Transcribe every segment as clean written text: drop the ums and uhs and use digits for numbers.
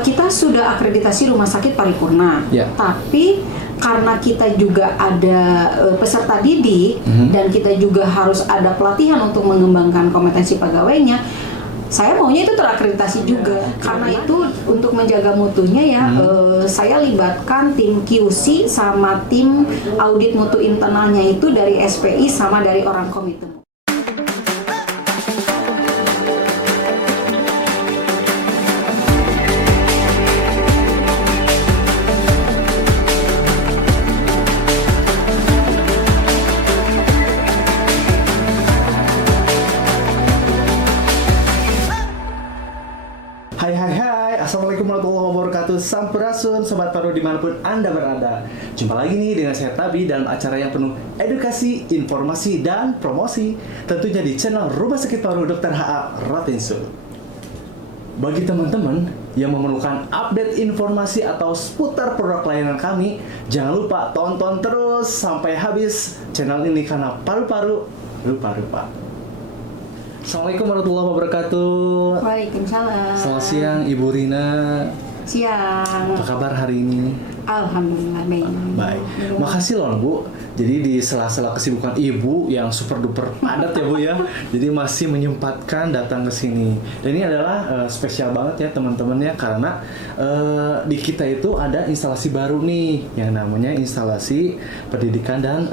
Kita sudah akreditasi rumah sakit paripurna, tapi karena kita juga ada peserta didik dan kita juga harus ada pelatihan untuk mengembangkan kompetensi pegawainya, saya maunya itu terakreditasi juga. Karena itu untuk menjaga mutunya saya libatkan tim QC sama tim audit mutu internalnya itu dari SPI sama dari orang komite. Hai, Assalamualaikum warahmatullahi wabarakatuh. Sampurasun, Sobat Paru dimanapun Anda berada. Jumpa lagi nih dengan saya Tabi dalam acara yang penuh edukasi, informasi, dan promosi. Tentunya di channel Rumah Sakit Paru Dr. H.A. Ratinsu. Bagi teman-teman yang memerlukan update informasi atau seputar produk layanan kami, jangan lupa tonton terus sampai habis channel ini karena paru-paru, rupa-rupa. Assalamualaikum warahmatullahi wabarakatuh. Waalaikumsalam. Selamat siang Ibu Rina. Siang. Apa kabar hari ini? Alhamdulillah baik. Baik. Makasih loh Bu. Jadi di sela-sela kesibukan Ibu yang super duper padat ya Bu ya. Jadi masih menyempatkan datang ke sini. Dan ini adalah spesial banget ya teman-teman ya, karena di kita itu ada instalasi baru nih yang namanya instalasi pendidikan dan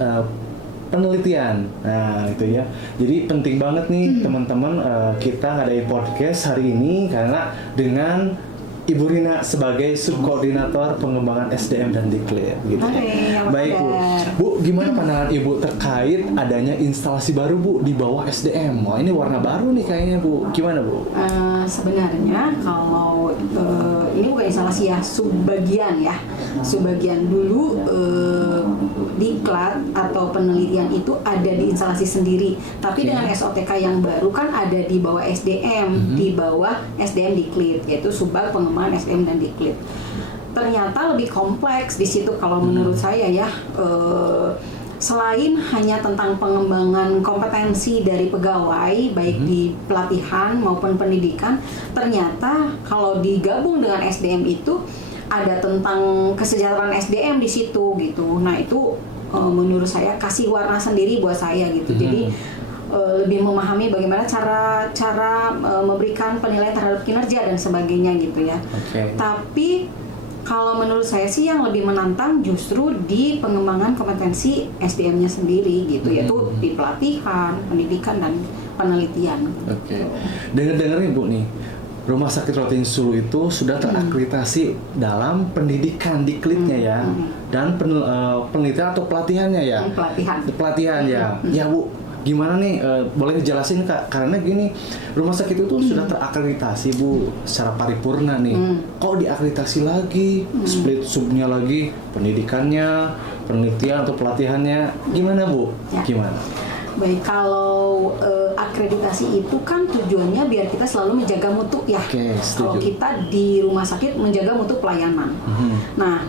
penelitian. Nah itu ya. Jadi penting banget nih teman-teman kita ngadain podcast hari ini karena dengan Ibu Rina sebagai subkoordinator pengembangan SDM dan Diklit gitu ya. Baik Bu, gimana pandangan Ibu terkait adanya instalasi baru Bu di bawah SDM? Wah ini warna baru nih kayaknya Bu. Gimana Bu? Sebenarnya kalau ini bukan instalasi ya, subbagian ya. Subbagian dulu diklat atau penelitian itu ada di instalasi sendiri. Tapi dengan SOTK yang baru kan ada di bawah SDM, di bawah SDM Diklit, yaitu subbag pengembangan SDM dan Diklit. Ternyata lebih kompleks di situ kalau menurut saya ya. Selain hanya tentang pengembangan kompetensi dari pegawai, baik di pelatihan maupun pendidikan, ternyata kalau digabung dengan SDM itu ada tentang kesejahteraan SDM di situ gitu. Nah itu menurut saya kasih warna sendiri buat saya gitu. Jadi lebih memahami bagaimana cara memberikan penilaian terhadap kinerja dan sebagainya gitu ya. Tapi kalau menurut saya sih yang lebih menantang justru di pengembangan kompetensi SDM-nya sendiri gitu, yaitu di pelatihan, pendidikan dan penelitian. Dengar-dengar nih Bu nih, Rumah Sakit Ratinsu itu sudah terakreditasi dalam pendidikan Diklitnya ya, dan penelitian atau pelatihannya ya. Pelatihan ya. Ya Bu, gimana nih, boleh dijelasin Kak? Karena gini, rumah sakit itu sudah terakreditasi Bu secara paripurna nih. Kok diakreditasi lagi, split subnya lagi, pendidikannya, penelitian atau pelatihannya, gimana Bu? Gimana? Baik, kalau akreditasi itu kan tujuannya biar kita selalu menjaga mutu ya. Kalau kita di rumah sakit menjaga mutu pelayanan. Nah,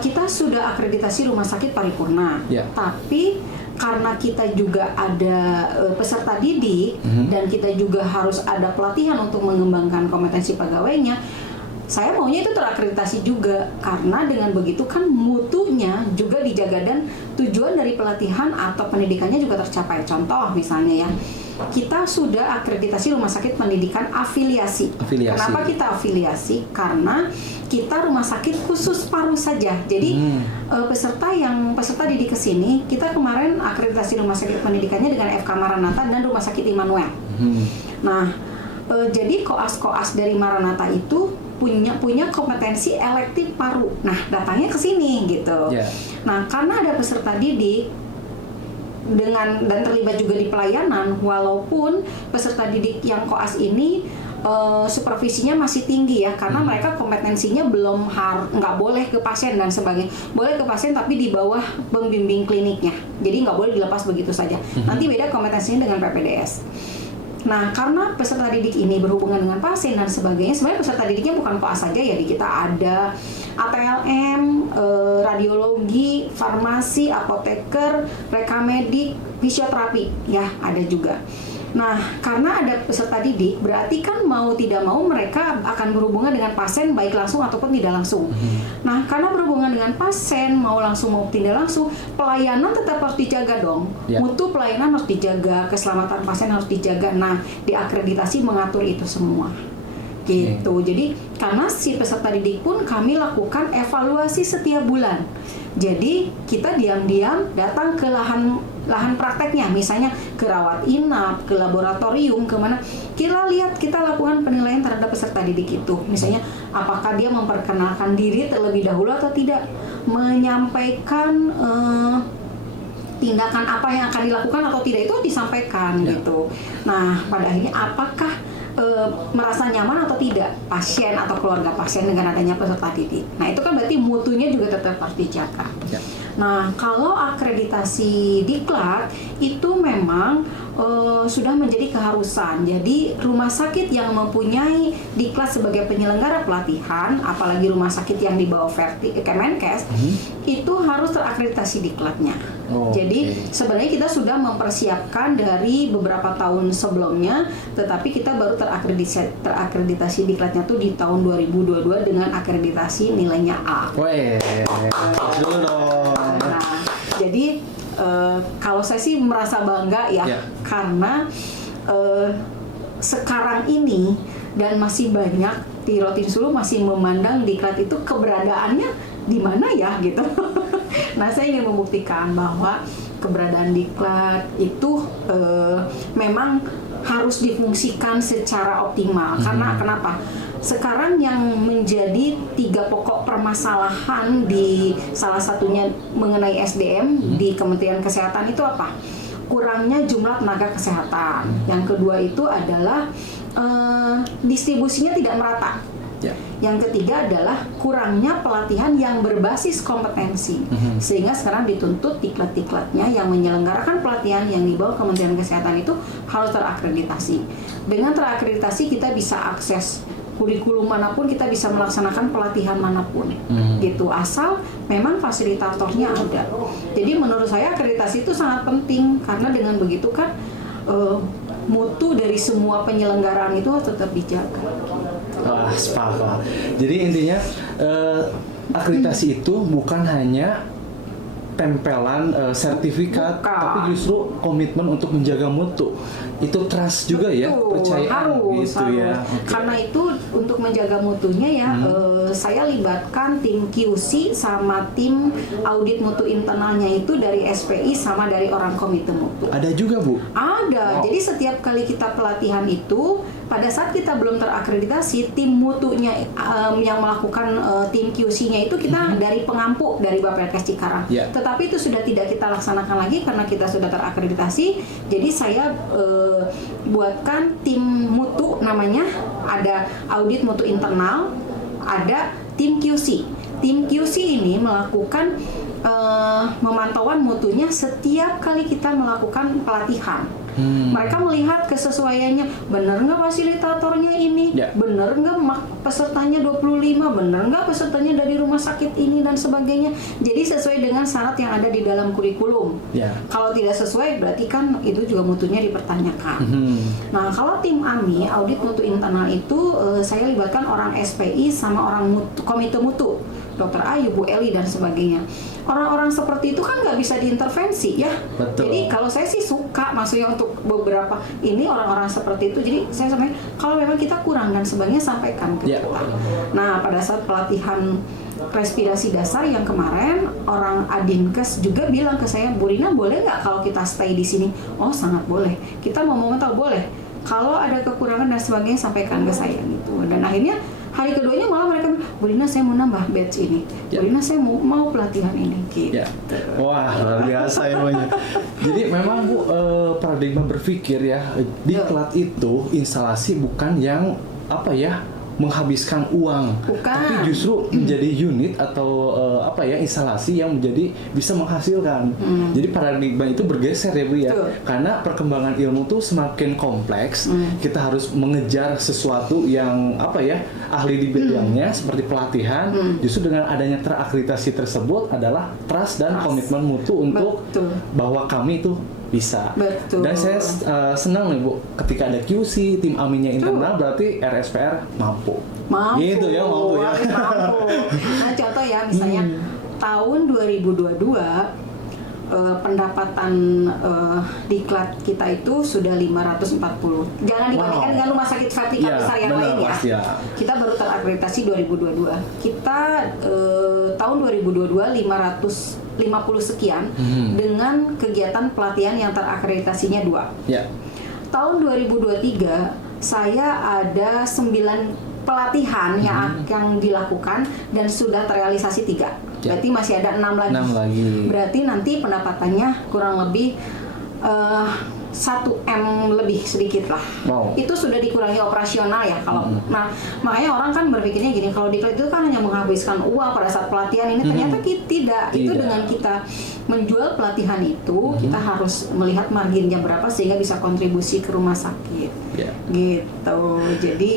kita sudah akreditasi rumah sakit paripurna, tapi karena kita juga ada peserta didik dan kita juga harus ada pelatihan untuk mengembangkan kompetensi pegawainya, saya maunya itu terakreditasi juga, karena dengan begitu kan mutunya juga dijaga dan tujuan dari pelatihan atau pendidikannya juga tercapai. Contoh misalnya ya, kita sudah akreditasi rumah sakit pendidikan afiliasi. Kenapa kita afiliasi? Karena kita rumah sakit khusus paru saja. Jadi peserta didik ke sini, kita kemarin akreditasi rumah sakit pendidikannya dengan FK Maranatha dan Rumah Sakit Immanuel. Nah, jadi koas-koas dari Maranatha itu punya kompetensi elektif paru. Nah, datangnya ke sini gitu. Nah, karena ada peserta didik dan terlibat juga di pelayanan, walaupun peserta didik yang koas ini supervisinya masih tinggi ya, karena mereka kompetensinya belum nggak boleh ke pasien dan sebagainya. Boleh ke pasien tapi di bawah pembimbing kliniknya. Jadi nggak boleh dilepas begitu saja. Nanti beda kompetensinya dengan PPDS. Nah, karena peserta didik ini berhubungan dengan pasien dan sebagainya, sebenarnya peserta didiknya bukan koas saja ya, di kita ada ATLM, radiologi, farmasi, apoteker, rekamedik, fisioterapi, ya ada juga. Nah, karena ada peserta didik, berarti kan mau tidak mau mereka akan berhubungan dengan pasien baik langsung ataupun tidak langsung. Nah, karena berhubungan dengan pasien mau langsung mau tidak langsung, pelayanan tetap harus dijaga dong. Mutu pelayanan harus dijaga, keselamatan pasien harus dijaga. Nah, diakreditasi mengatur itu semua. Gitu. Jadi, karena si peserta didik pun kami lakukan evaluasi setiap bulan. Jadi, kita diam-diam datang ke lahan prakteknya, misalnya ke rawat inap, ke laboratorium, kemana kita lihat, kita lakukan penilaian terhadap peserta didik itu, misalnya apakah dia memperkenalkan diri terlebih dahulu atau tidak, menyampaikan tindakan apa yang akan dilakukan atau tidak, itu disampaikan gitu. Nah, pada akhirnya apakah merasa nyaman atau tidak pasien atau keluarga pasien dengan adanya peserta didik. Nah, itu kan berarti mutunya juga tetap harus dijaga. Nah, kalau akreditasi diklat itu memang sudah menjadi keharusan. Jadi rumah sakit yang mempunyai diklat sebagai penyelenggara pelatihan, apalagi rumah sakit yang di bawah Kemenkes, itu harus terakreditasi diklatnya. Jadi sebenarnya kita sudah mempersiapkan dari beberapa tahun sebelumnya, tetapi kita baru terakreditasi diklatnya tuh di tahun 2022 dengan akreditasi nilainya A. Dulu dong. Nah, jadi kalau saya sih merasa bangga ya, karena sekarang ini dan masih banyak di Rotin Sulu masih memandang diklat itu keberadaannya di mana ya gitu. Nah, saya ingin membuktikan bahwa keberadaan diklat itu memang harus difungsikan secara optimal. Karena kenapa? Sekarang yang menjadi 3 pokok permasalahan di salah satunya mengenai SDM di Kementerian Kesehatan itu apa? Kurangnya jumlah tenaga kesehatan. Yang kedua itu adalah distribusinya tidak merata. Yang ketiga adalah kurangnya pelatihan yang berbasis kompetensi. Sehingga sekarang dituntut diklat-diklatnya yang menyelenggarakan pelatihan yang di bawah Kementerian Kesehatan itu harus terakreditasi. Dengan terakreditasi kita bisa akses kurikulum manapun, kita bisa melaksanakan pelatihan manapun, gitu, asal memang fasilitatornya ada. Jadi menurut saya akreditasi itu sangat penting, karena dengan begitu kan mutu dari semua penyelenggaraan itu harus tetap dijaga. Sepakat. Jadi intinya akreditasi itu bukan hanya tempelan sertifikat, tapi justru komitmen untuk menjaga mutu. Itu trust juga ya, percayaan harus. ya. Karena itu untuk menjaga mutunya ya, saya libatkan tim QC sama tim audit mutu internalnya itu dari SPI sama dari orang komite mutu. Ada juga, Bu? Ada. Jadi setiap kali kita pelatihan itu, pada saat kita belum terakreditasi, tim mutunya yang melakukan tim QC-nya itu kita dari pengampu dari Bapelkes Cikarang. Tetapi itu sudah tidak kita laksanakan lagi karena kita sudah terakreditasi. Jadi saya buatkan tim mutu, namanya ada audit mutu internal, ada tim QC. Tim QC ini melakukan memantauan mutunya setiap kali kita melakukan pelatihan. Mereka melihat kesesuaiannya, benar nggak fasilitatornya ini, benar nggak pesertanya 25, benar nggak pesertanya dari rumah sakit ini dan sebagainya. Jadi sesuai dengan syarat yang ada di dalam kurikulum. Kalau tidak sesuai berarti kan itu juga mutunya dipertanyakan. Nah, kalau tim AMI, audit mutu internal itu saya libatkan orang SPI sama orang komite mutu, Dr. Ayu, Bu Eli dan sebagainya. Orang-orang seperti itu kan nggak bisa diintervensi ya. Jadi kalau saya sih suka, maksudnya untuk beberapa ini orang-orang seperti itu. Jadi saya sampaikan kalau memang kita kurang dan sebagainya sampaikan ke kita. Nah, pada saat pelatihan respirasi dasar yang kemarin, orang Adinkes juga bilang ke saya, Bu Rina boleh nggak kalau kita stay di sini? Oh, sangat boleh. Kita mau tahu boleh. Kalau ada kekurangan dan sebagainya sampaikan ke saya gitu. Dan akhirnya hari keduanya malah mereka, Bu Rina saya mau nambah batch ini, Bu Rina saya mau pelatihan ini gitu. Wah, luar biasa ya, Bu. Jadi memang Bu, paradigma berpikir ya, diklat itu instalasi bukan yang menghabiskan uang, tapi justru menjadi unit atau instalasi yang menjadi bisa menghasilkan. Jadi paradigma itu bergeser ya, Bu ya. Karena perkembangan ilmu tuh semakin kompleks, kita harus mengejar sesuatu yang ahli di bidangnya seperti pelatihan. Justru dengan adanya terakreditasi tersebut adalah trust dan komitmen mutu untuk bahwa kami itu bisa. Betul. Dan saya senang nih Bu, ketika ada QC, tim aminnya internal, berarti RSPR mampu. Gitu ya, mampu ya. Mampu. Nah contoh ya, misalnya tahun 2022 pendapatan diklat kita itu sudah 540. Jangan dibandingkan dengan rumah sakit vertikal besar yang lain ya. Kita baru terakreditasi 2022. Kita tahun 2022 550 sekian dengan kegiatan pelatihan yang terakreditasinya 2. Tahun 2023 saya ada 9 pelatihan yang akan dilakukan dan sudah terrealisasi 3. Berarti masih ada 6 lagi. Berarti nanti pendapatannya kurang lebih 1M lebih sedikit lah. Itu sudah dikurangi operasional ya kalau. Nah, makanya orang kan berpikirnya gini, kalau diklat itu kan hanya menghabiskan uang pada saat pelatihan ini, ternyata tidak. Itu dengan kita menjual pelatihan itu, kita harus melihat marginnya berapa sehingga bisa kontribusi ke rumah sakit. Gitu. Jadi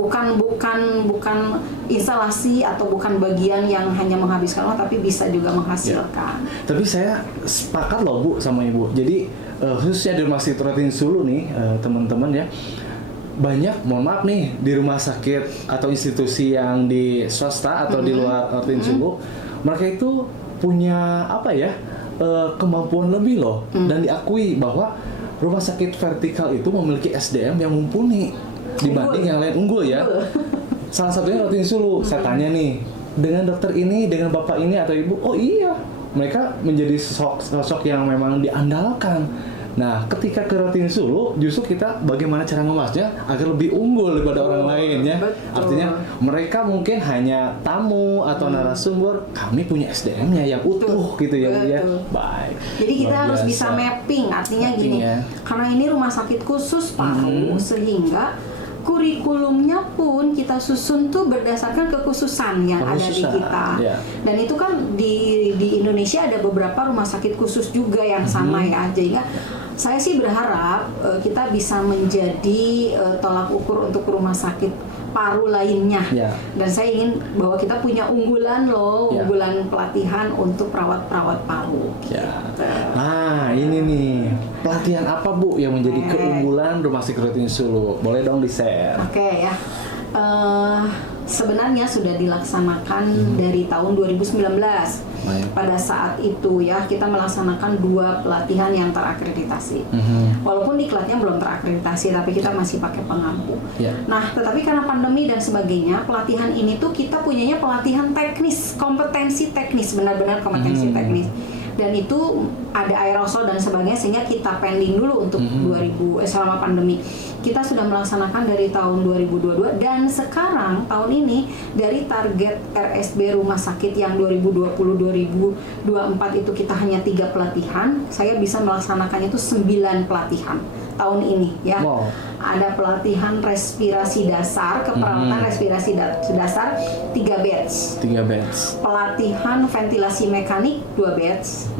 bukan instalasi atau bukan bagian yang hanya menghabiskan uang, tapi bisa juga menghasilkan. Tapi saya sepakat loh Bu sama Ibu. Jadi khususnya di Rumah Sakit Rotin Sulu nih teman-teman ya, banyak, mohon maaf nih, di rumah sakit atau institusi yang di swasta atau di luar Rotin Sulu, mereka itu punya apa ya, kemampuan lebih loh, dan diakui bahwa rumah sakit vertikal itu memiliki SDM yang mumpuni dibanding yang lain, unggul ya. Salah satunya Rotin Sulu. Saya tanya nih, dengan dokter ini, dengan bapak ini atau ibu, oh iya, mereka menjadi sosok yang memang diandalkan. Nah, ketika ke Rotin Sulu, justru kita bagaimana cara mengemasnya agar lebih unggul daripada orang lain ya. Artinya mereka mungkin hanya tamu atau narasumber, kami punya SDM-nya yang utuh gitu ya Bu ya. Baik. Jadi kita harus bisa mapping, artinya gini, karena ini rumah sakit khusus paru, sehingga kurikulumnya pun kita susun tuh berdasarkan kekhususan yang ada di kita. Dan itu kan di Indonesia ada beberapa rumah sakit khusus juga yang sama ya. Jadi saya sih berharap kita bisa menjadi tolak ukur untuk rumah sakit paru lainnya. Dan saya ingin bahwa kita punya unggulan loh, unggulan pelatihan untuk perawat-perawat paru. Nah, ini nih, pelatihan apa Bu yang menjadi keunggulan Rumah Sakit Rotin Sulu? Boleh dong di-share. Ya. Sebenarnya sudah dilaksanakan dari tahun 2019. Pada saat itu ya kita melaksanakan 2 pelatihan yang terakreditasi. Walaupun diklatnya belum terakreditasi, tapi kita masih pakai pengampu. Nah, tetapi karena pandemi dan sebagainya, pelatihan ini tuh kita punyanya pelatihan teknis, kompetensi teknis, benar-benar kompetensi teknis. Dan itu ada aerosol dan sebagainya, sehingga kita pending dulu untuk selama pandemi. Kita sudah melaksanakan dari tahun 2022 dan sekarang tahun ini dari target RSB rumah sakit yang 2020-2024 itu kita hanya 3 pelatihan, saya bisa melaksanakannya itu 9 pelatihan tahun ini ya. Ada pelatihan respirasi dasar, keperawatan respirasi dasar 3 batch. Pelatihan ventilasi mekanik 2 batch.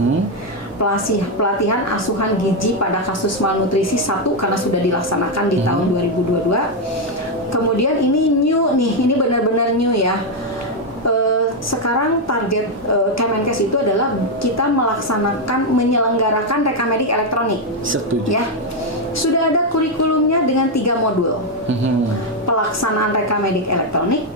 Pelatihan asuhan gizi pada kasus malnutrisi 1 karena sudah dilaksanakan di tahun 2022. Kemudian ini new nih, ini benar-benar new ya. Sekarang target Kemenkes itu adalah kita menyelenggarakan rekamedik elektronik. Setuju. Ya. Sudah ada kurikulumnya dengan 3 modul. Pelaksanaan rekamedik elektronik,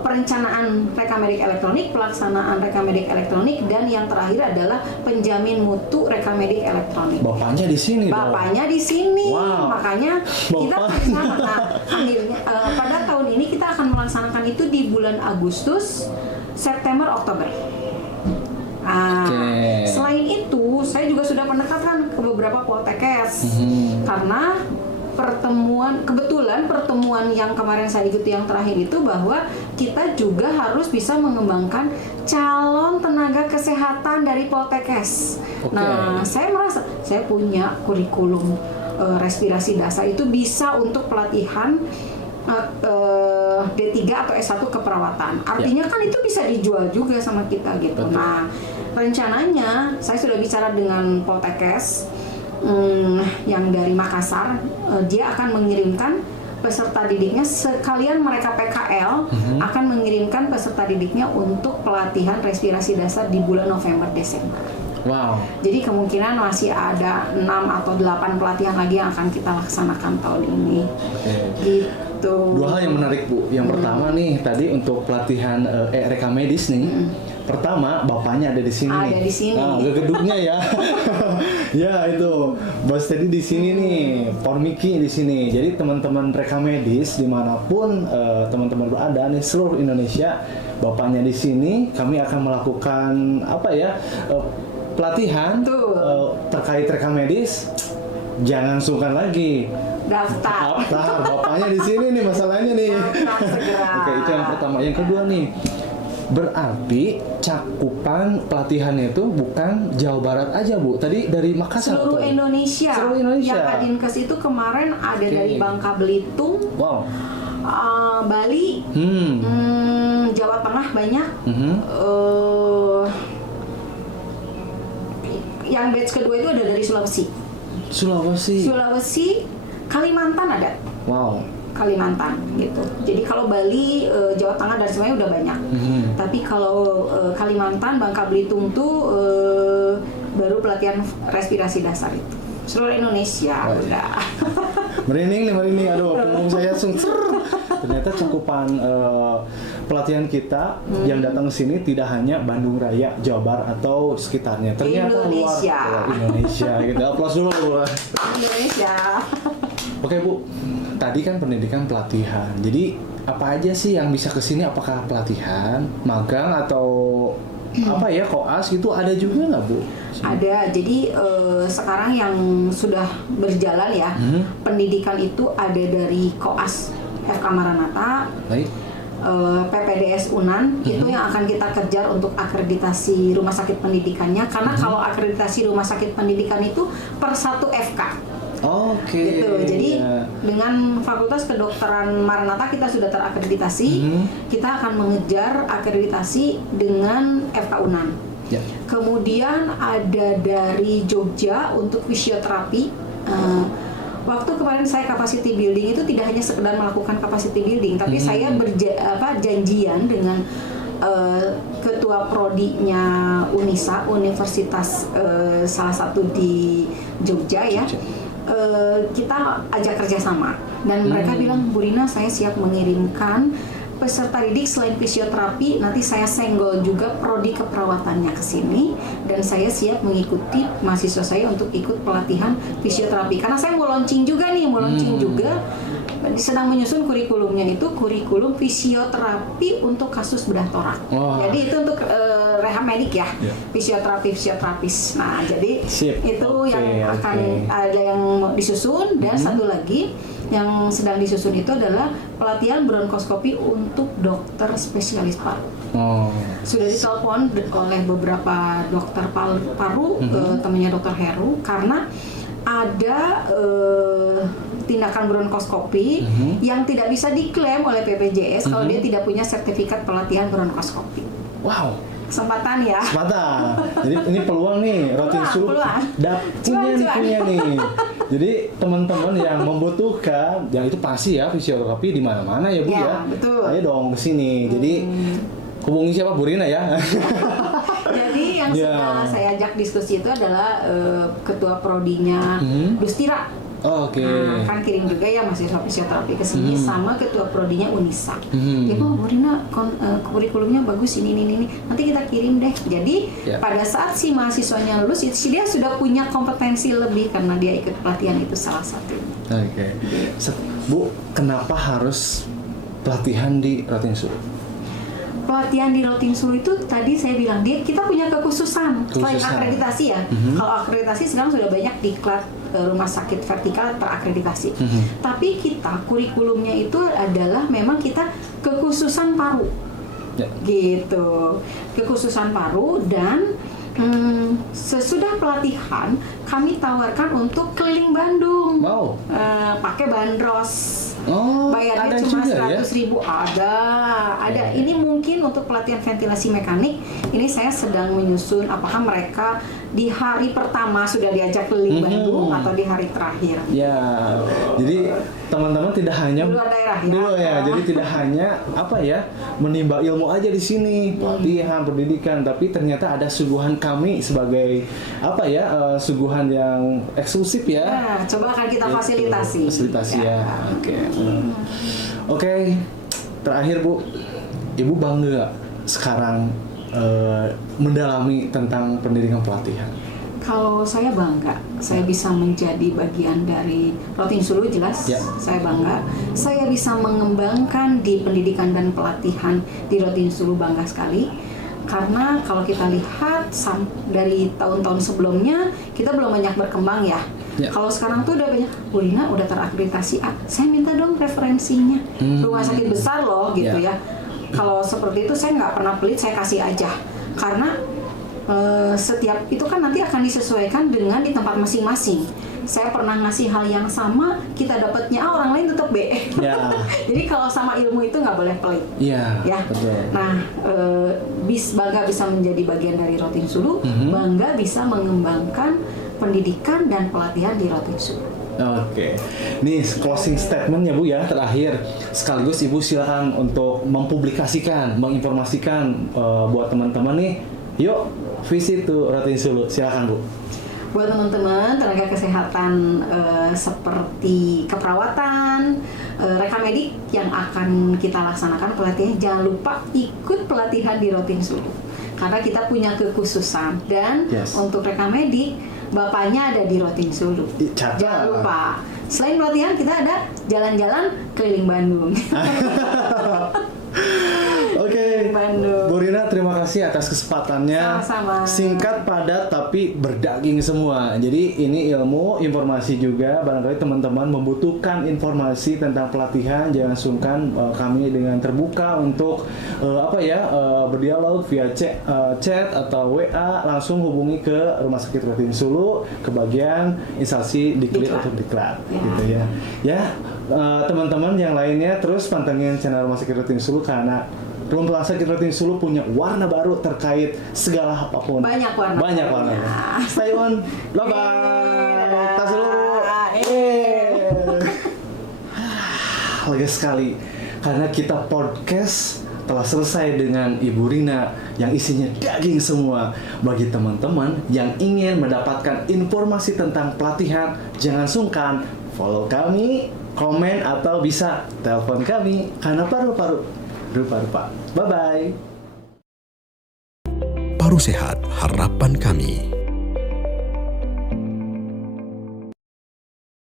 perencanaan rekamedik elektronik, pelaksanaan rekamedik elektronik, dan yang terakhir adalah penjamin mutu rekamedik elektronik. Bapaknya di sini. Makanya kita bersama. Nah, akhirnya pada tahun ini kita akan melaksanakan itu di bulan Agustus, September, Oktober. Selain itu, saya juga sudah mendekatkan ke beberapa poltekkes karena pertemuan yang kemarin saya ikuti yang terakhir itu bahwa kita juga harus bisa mengembangkan calon tenaga kesehatan dari poltekkes. Nah, saya merasa saya punya kurikulum respirasi dasar itu bisa untuk pelatihan D3 atau S1 keperawatan. Artinya kan itu bisa dijual juga sama kita gitu. Nah, rencananya saya sudah bicara dengan poltekkes yang dari Makassar, dia akan mengirimkan peserta didiknya sekalian mereka PKL akan mengirimkan peserta didiknya untuk pelatihan respirasi dasar di bulan November Desember. Wow. Jadi kemungkinan masih ada 6 atau 8 pelatihan lagi yang akan kita laksanakan tahun ini. Gitu. Dua hal yang menarik Bu. Yang pertama nih tadi untuk pelatihan reka medis nih. Pertama, bapaknya ada di sini. Ada di sini. Nah, gedungnya ya. Ya itu, Bos Teddy di sini nih, Pormiki di sini. Jadi teman-teman reka medis dimanapun teman-teman berada nih seluruh Indonesia, bapaknya di sini. Kami akan melakukan apa ya pelatihan terkait reka medis. Jangan sungkan lagi. Daftar. Bapaknya di sini nih masalahnya nih. Daftar segera. Oke, itu yang pertama. Yang kedua nih. Berarti cakupan pelatihannya itu bukan Jawa Barat aja Bu, tadi dari Makassar. Seluruh Indonesia. Seluruh Indonesia. Yang Adinkes itu kemarin ada dari Bangka Belitung, wow. Bali, Jawa Tengah banyak. Yang batch kedua itu ada dari Sulawesi, Kalimantan ada. Wow. Kalimantan gitu. Jadi kalau Bali, Jawa Tengah dan semuanya udah banyak. Tapi kalau Kalimantan, Bangka Belitung tuh baru pelatihan respirasi dasar itu. Seluruh Indonesia udah. Merinding. Aduh, punggung saya ternyata cakupan pelatihan kita yang datang ke sini tidak hanya Bandung Raya, Jawa Barat atau sekitarnya. Ternyata luar Indonesia gitu. Aplaus dulu Bu. Indonesia. Oke Bu, tadi kan pendidikan pelatihan. Jadi apa aja sih yang bisa kesini? Apakah pelatihan, magang atau apa ya koas gitu ada juga nggak Bu? Ada. Jadi sekarang yang sudah berjalan ya pendidikan itu ada dari koas FK Maranatha, PPDS Unan itu yang akan kita kejar untuk akreditasi rumah sakit pendidikannya. Karena kalau akreditasi rumah sakit pendidikan itu per 1 FK. Oke. Gitu. Jadi dengan Fakultas Kedokteran Maranatha kita sudah terakreditasi. Kita akan mengejar akreditasi dengan FK Unan. Kemudian ada dari Jogja untuk fisioterapi. Waktu kemarin saya capacity building itu tidak hanya sekedar melakukan capacity building, tapi saya janjian dengan ketua prodinya Unisa, Universitas salah satu di Jogja ya. Kita ajak kerjasama dan mereka bilang, Bu Rina, saya siap mengirimkan peserta didik selain fisioterapi, nanti saya senggol juga prodi keperawatannya ke sini dan saya siap mengikuti mahasiswa saya untuk ikut pelatihan fisioterapi karena saya mau launching juga sedang menyusun kurikulumnya itu kurikulum fisioterapi untuk kasus bedah torak. Jadi itu untuk rehab medik ya, fisioterapis. Nah, jadi itu yang akan ada yang disusun dan satu lagi yang sedang disusun itu adalah pelatihan bronkoskopi untuk dokter spesialis paru. Sudah ditelepon oleh beberapa dokter paru, temannya dokter Heru, karena ada tindakan bronkoskopi yang tidak bisa diklaim oleh BPJS kalau dia tidak punya sertifikat pelatihan bronkoskopi. Wow. Kesempatan ya. Jadi ini peluang nih, Rotinsu punya nih. Jadi teman-teman yang membutuhkan, yang itu pasti ya fisioterapi di mana-mana ya Bu ya. Betul. Ayo dong ke sini. Jadi hubungi siapa Bu Rina ya. Jadi yang sudah saya ajak diskusi itu adalah ketua prodinya Dustira. Nah, kan kirim juga ya mahasiswa fisioterapi ke sini sama ketua prodinya Unisa. Ya Bu Rina, kurikulumnya bagus ini. Nanti kita kirim deh. Jadi pada saat si mahasiswanya lulus, dia sudah punya kompetensi lebih karena dia ikut pelatihan itu salah satunya. Bu, kenapa harus pelatihan di Rotinsu? Pelatihan di Rotinsu itu tadi saya bilang kita punya kekhususan selain akreditasi ya. Kalau akreditasi sekarang sudah banyak diklat rumah sakit vertikal terakreditasi. Tapi kita kurikulumnya itu adalah memang kita kekhususan paru. Gitu. Kekhususan paru dan sesudah pelatihan kami tawarkan untuk keliling Bandung. Pakai bandros. Bayarnya cuma 100.000 ada. Ini mungkin untuk pelatihan ventilasi mekanik, ini saya sedang menyusun apakah mereka di hari pertama sudah diajak keliling Bandung atau di hari terakhir. Ya, jadi teman-teman tidak hanya di luar daerah ya. Dulu ya, jadi tidak hanya menimba ilmu aja di sini, pelatihan, pendidikan, tapi ternyata ada suguhan kami sebagai suguhan yang eksklusif ya. Nah, coba akan kita fasilitasi. Fasilitasi ya. Oke. Terakhir Bu, Ibu bangga gak sekarang mendalami tentang pendidikan pelatihan? Kalau saya bangga, saya bisa menjadi bagian dari Rotin Sulu, jelas saya bangga. Saya bisa mengembangkan di pendidikan dan pelatihan di Rotin Sulu, bangga sekali. Karena kalau kita lihat dari tahun-tahun sebelumnya, kita belum banyak berkembang ya. Kalau sekarang tuh udah banyak, Bu Rina udah terakreditasi A, saya minta dong referensinya. Rumah sakit besar loh gitu ya. Kalau seperti itu saya nggak pernah pelit, saya kasih aja. Karena setiap itu kan nanti akan disesuaikan dengan di tempat masing-masing. Saya pernah ngasih hal yang sama, kita dapatnya A, orang lain tetap B. Jadi kalau sama ilmu itu nggak boleh pelit. Betul. Nah, bangga bisa menjadi bagian dari Rotin Sulu, bangga bisa mengembangkan pendidikan dan pelatihan di Rotin Sulu. Oke, nih closing statementnya Bu ya, terakhir sekaligus Ibu silakan untuk mempublikasikan, menginformasikan buat teman-teman nih, yuk visit to Rotin Sulu, silakan Bu. Buat teman-teman tenaga kesehatan seperti keperawatan, rekam medik yang akan kita laksanakan pelatihan, jangan lupa ikut pelatihan di Rotin Sulu karena kita punya kekhususan dan untuk rekam medik bapaknya ada di Rotin Sulu. Jangan lupa. Selain pelatihan kita ada jalan-jalan keliling Bandung. Oke, Bu Rina terima kasih atas kesempatannya. Sama-sama. Singkat, padat, tapi berdaging semua. Jadi ini ilmu, informasi juga. Barangkali teman-teman membutuhkan informasi tentang pelatihan, jangan sungkan kami dengan terbuka untuk berdialog via chat atau WA. Langsung hubungi ke Rumah Sakit Rotin Sulu, ke bagian instansi Diklat atau Diklat, gitu ya. Teman-teman yang lainnya terus pantengin channel Rumah Sakit Rotin Sulu karena Rumah Sakit Rotin Sulu punya warna baru terkait segala apapun. Banyak warna. Stay on. Bye-bye. Tas dulu. Lega sekali karena kita podcast telah selesai dengan Ibu Rina yang isinya daging semua. Bagi teman-teman yang ingin mendapatkan informasi tentang pelatihan, jangan sungkan follow kami, komen atau bisa telepon kami karena paru-paru rupa-rupa. Bye-bye. Paru Sehat, harapan kami.